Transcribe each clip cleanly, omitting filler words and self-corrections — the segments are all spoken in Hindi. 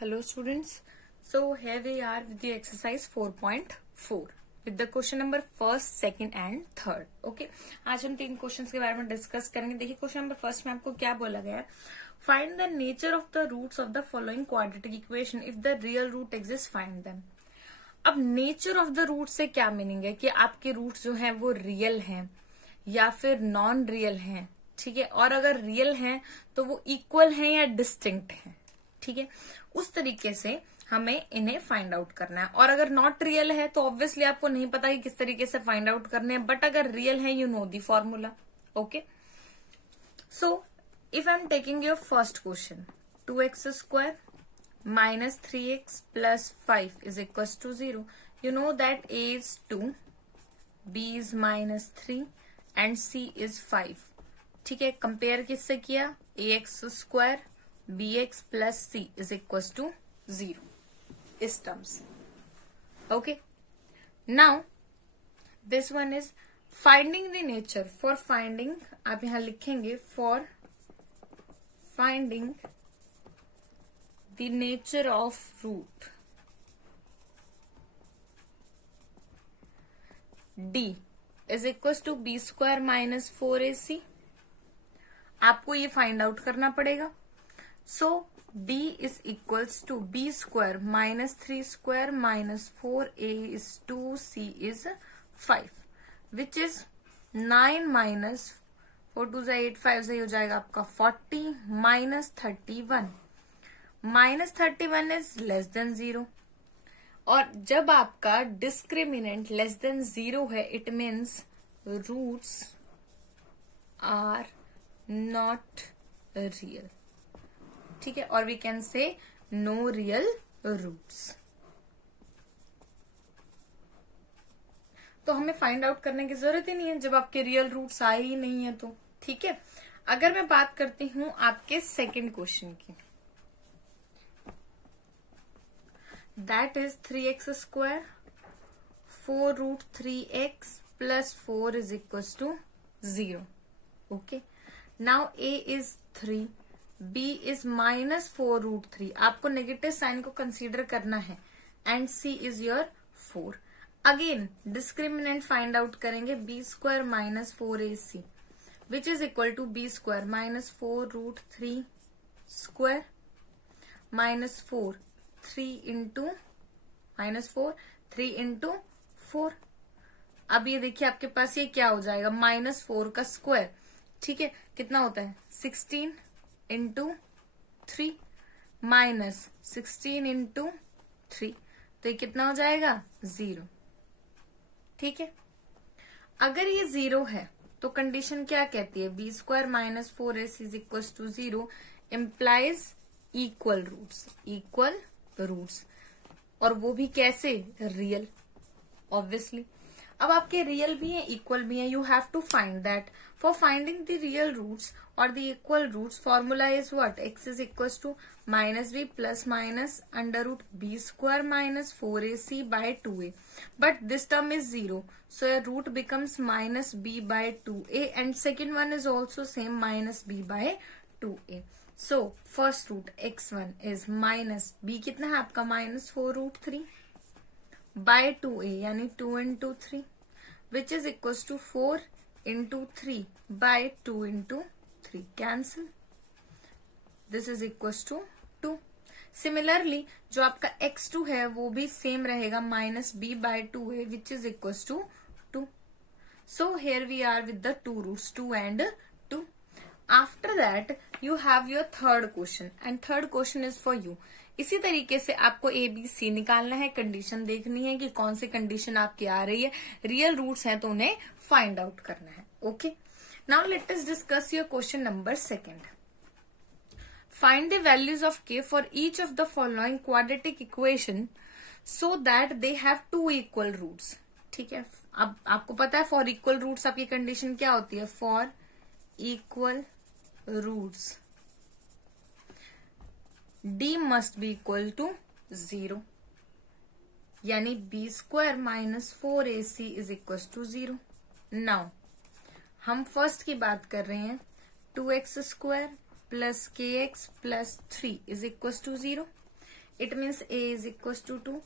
Hello students. So here we are with the exercise 4.4 with the question number first, second and third. Okay. आज हम 3 क्वेश्चंस के बारे में डिस्कस करेंगे. देखिए क्वेश्चन नंबर फर्स्ट में आपको क्या बोला गया है. Find the nature of the roots of the following quadratic equation. If the real root exist find them. अब नेचर ऑफ द रूट से क्या मीनिंग है कि आपके रूट्स जो हैं वो रियल हैं या फिर नॉन रियल हैं. ठीक है. और अगर रियल हैं तो वो इक्वल हैं या डिस्टिंक्ट हैं. ठीक है. उस तरीके से हमें इन्हें फाइंड आउट करना है. और अगर नॉट रियल है तो ऑब्वियसली आपको नहीं पता कि किस तरीके से फाइंड आउट करने हैं. बट अगर रियल है you know the formula. Okay. So if I am taking your first question 2x² minus 3x plus 5 is equals to 0. You know that A is 2, B is minus 3 and C is 5. ठीक है. कंपेयर किससे किया? ax² bx plus c is equals to 0 इस terms. Okay. Now this one is finding the nature. For finding आप यहां लिखेंगे for finding the nature of root d is equal to b² minus 4ac. आपको ये फाइंड आउट करना पड़ेगा. So d is equals to b² minus 3² minus 4a is 2, c is 5, which is 9 minus 4 2 8 5 से हो जाएगा आपका 40 minus 31. Minus 31 is less than 0. और जब आपका डिस्क्रिमिनेंट लेस देन 0 है it means roots are not real. ठीक है. और we can say no real roots. तो हमें फाइंड आउट करने की जरूरत ही नहीं है जब आपके रियल रूट्स आए ही नहीं है तो. ठीक है. अगर मैं बात करती हूं आपके सेकंड क्वेश्चन की, that is 3x² 4√3x plus 4 is equals to 0. Okay. Now A is 3, B is minus 4√3. आपको नेगेटिव साइन को कंसीडर करना है and C is your 4. Again discriminant find out करेंगे b² minus 4ac which is equal to b² minus 4√3² minus 4 3 into minus 4 3 into 4. अब ये देखिए आपके पास ये क्या हो जाएगा माइनस 4 का स्क्वायर. ठीक है. कितना होता है 16 इंटू 3 माइनस 16 इंटू 3. तो ये कितना हो जाएगा 0. ठीक है. अगर ये 0 है तो कंडीशन क्या कहती है b² minus 4ac is equal to 0 implies equal roots. Equal roots और वो भी कैसे रियल ऑब्वियसली. अब आपके रियल भी है इक्वल भी है. You have to find that. For finding the real roots और the equal roots formula is what x is equal to minus b plus minus √b² minus 4ac by 2a. But this term is 0 so your root becomes minus b by 2a and second one is also same minus b by 2a. So first root x1 is minus b. कितना है आपका माइनस 4√3 बाय 2a यानी 2 into 3 which is equal to 4 into 3 by 2 into 3. Cancel. This is equal to 2. Similarly जो आपका x2 है वो भी सेम रहेगा minus b by 2a which is equal to 2. So here we are with the 2 roots 2 and 2. After that you have your third question and third question is for you. इसी तरीके से आपको A B C निकालना है. कंडीशन देखनी है कि कौन सी कंडीशन आपकी आ रही है. रियल रूट्स हैं तो उन्हें फाइंड आउट करना है. Okay. Now let us discuss your question number second. Find the values of k for each of the following quadratic equation so that they have 2 equal roots. ठीक है. अब आपको पता है फॉर इक्वल रूट्स आपकी कंडीशन क्या होती है. For equal roots d must be equal to 0 यानी b² minus 4ac is equal to 0. Now हम फर्स्ट की बात कर रहे हैं 2x² plus kx plus 3 is equal to 0. It means A is equals to 2,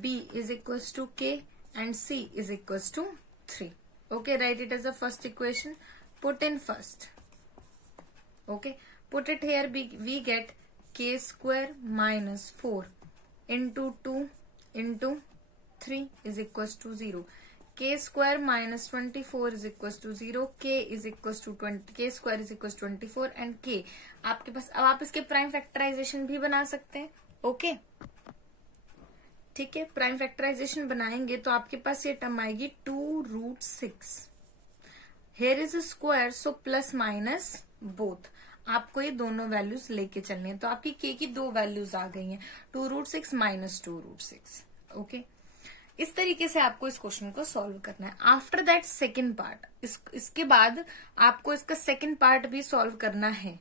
B is equals to K, and C is equals to 3. Okay, write it as a first equation. Put in first. Okay, put it here. We get K square minus 4 into 2 into 3 is equals to 0. K square minus 24 is equals to 0. K is equals to 20. K square is equals to 24 and K आपके पास. अब आप इसके प्राइम फैक्टराइजेशन भी बना सकते हैं. ओके, ठीक है. प्राइम फैक्टराइजेशन बनाएंगे तो आपके पास ये टर्म आएगी 2√6. Here is square, so plus minus both. आपको ये दोनों वैल्यूज लेके चलनी है. तो आपकी के की दो वैल्यूज आ गई हैं, 2√6 माइनस 2√6. ओके, इस तरीके से आपको इस क्वेश्चन को सॉल्व करना है. आफ्टर दैट सेकेंड पार्ट, इसके बाद आपको इसका सेकेंड पार्ट भी सॉल्व करना है.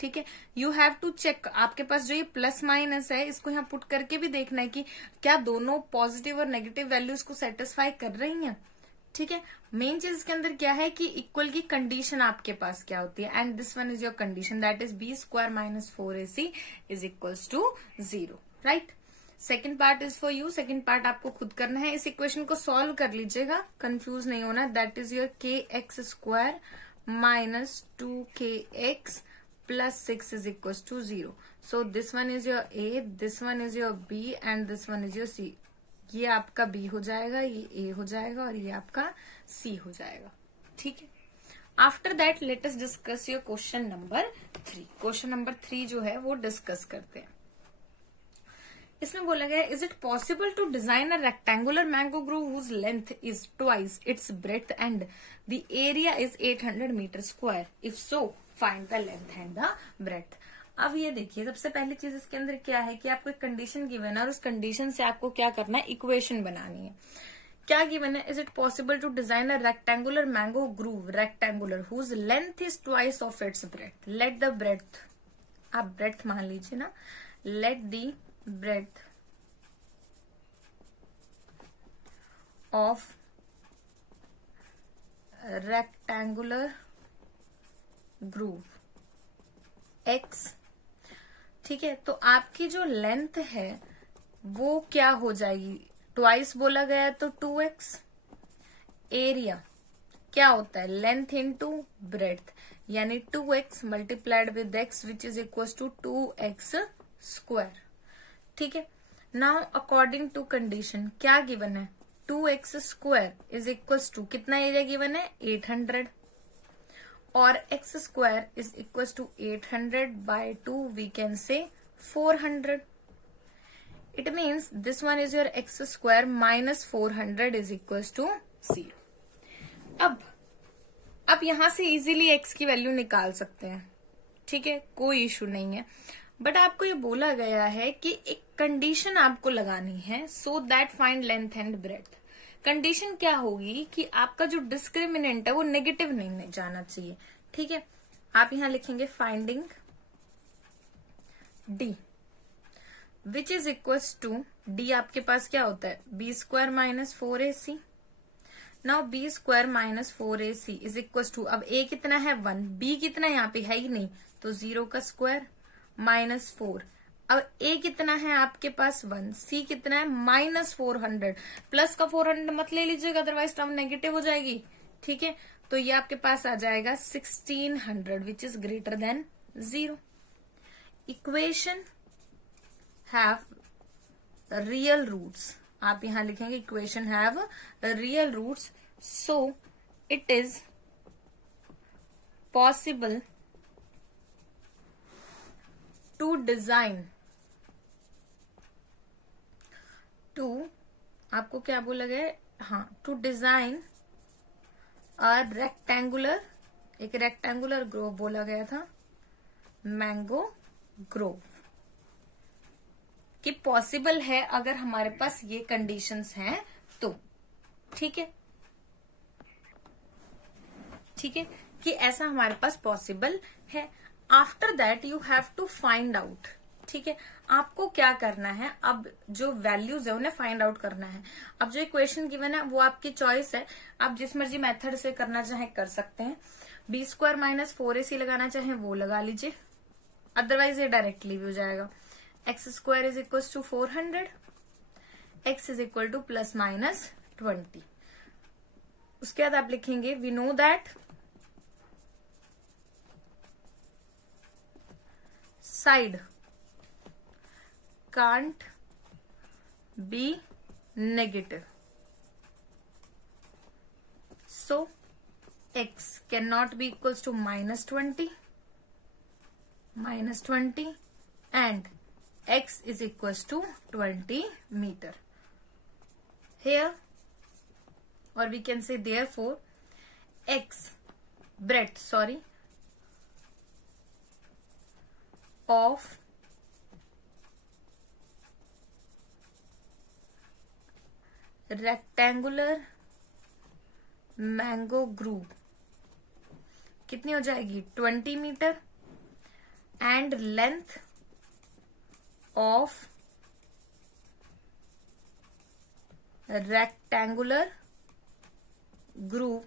ठीक है, यू हैव टू चेक. आपके पास जो ये प्लस माइनस है इसको यहाँ पुट करके भी देखना है कि क्या दोनों पॉजिटिव और नेगेटिव वैल्यूज को सेटिस्फाई कर रही हैं. ठीक है, मेन चीज इसके अंदर क्या है कि इक्वल की कंडीशन आपके पास क्या होती है. And this one is your condition, that is B square minus 4ac is equals to 0. Right, second part is for you. Second part आपको खुद करना है. इस इक्वेशन को सॉल्व कर लीजिएगा, कंफ्यूज नहीं होना. That is your kx square minus 2kx plus 6 is equals to 0. So this one is your a, this one is your b and this one is your c. ये आपका b हो जाएगा, ये a हो जाएगा और ये आपका c हो जाएगा. ठीक है, after that let us discuss your question number 3. Question number 3 जो है वो डिस्कस करते हैं. इसमें बोला गया, is it possible to design a rectangular mango grove whose length is twice its breadth and the area is 800 metre square. If so find the length and the breadth. अब ये देखिए, सबसे पहली चीज इसके अंदर क्या है कि आपको एक कंडीशन गिवन है और उस कंडीशन से आपको क्या करना है, इक्वेशन बनानी है. क्या गिवन है, is it possible to design a rectangular mango grove rectangular whose length is twice of its breadth. Let the breadth, आप ब्रेथ मान लीजिए ना, लेट द breadth of rectangular groove x. ठीक है, तो आपकी जो लेंथ है वो क्या हो जाएगी, ट्वाइस बोला गया तो 2x. एरिया क्या होता है, लेंथ इनटू ब्रेड्थ, यानी 2x multiplied with x which is equal to 2x square. ठीक है, नाउ अकॉर्डिंग टू कंडीशन क्या गिवन है, 2x square is equals to कितना एरिया गिवन है, 800 और x square is equals to 800 by 2 we can say 400. It means this one is your x square minus 400 is equals to 0. अब यहां से इजीली x की वैल्यू निकाल सकते हैं. ठीक है, कोई इशू नहीं है. बट आपको ये बोला गया है कि एक कंडीशन आपको लगानी है, so that find length and breadth. Condition क्या होगी कि आपका जो डिस्क्रिमिनेंट है वो नेगेटिव नहीं जाना चाहिए. ठीक है, आप यहां लिखेंगे finding d which is equals to d. आपके पास क्या होता है, b square minus 4ac. Now b square minus 4ac is equals to, अब a कितना है 1, b कितना यहाँ पे है ही नहीं तो 0 का स्क्वायर माइनस 4. अब a कितना है आपके पास 1, c कितना है माइनस 400. प्लस का 400 मत ले लीजिएगा, अदरवाइज टर्म नेगेटिव हो जाएगी. ठीक है, तो ये आपके पास आ जाएगा 1600 which is greater than 0. Equation have real roots. आप यहां लिखेंगे equation have real roots, so it is possible to design to, आपको क्या बोला गया, हाँ, टू डिजाइन अ रेक्टेंगुलर, एक रेक्टेंगुलर ग्रोव बोला गया था, मैंगो ग्रोव कि पॉसिबल है अगर हमारे पास ये कंडीशंस हैं तो. ठीक है, ठीक है, कि ऐसा हमारे पास पॉसिबल है. After that you have to find out. ठीक है, आपको क्या करना है, अब जो वैल्यूज है उन्हें फाइंड आउट करना है. अब जो इक्वेशन गिवन है वो आपकी चॉइस है, आप जिस मर्जी मेथड से करना चाहे कर सकते हैं. b स्क्वायर माइनस 4ac लगाना चाहे वो लगा लीजिए, अदरवाइज ये डायरेक्टली भी हो जाएगा. X square is equal to 400, X is equal to plus minus 20। उसके बाद आप लिखेंगे we know that side can't be negative, so x cannot be equals to minus 20 and x is equals to 20 meter here, or we can say therefore x breadth of rectangular mango grove कितनी हो जाएगी 20 metre and length of rectangular grove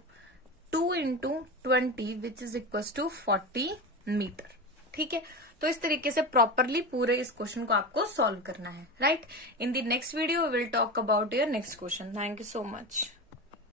2 into 20 which is equal to 40 metre. ठीक है, तो इस तरीके से प्रॉपरली पूरे इस क्वेश्चन को आपको सॉल्व करना है, right. In the next video we will talk about your next question. Thank you so much.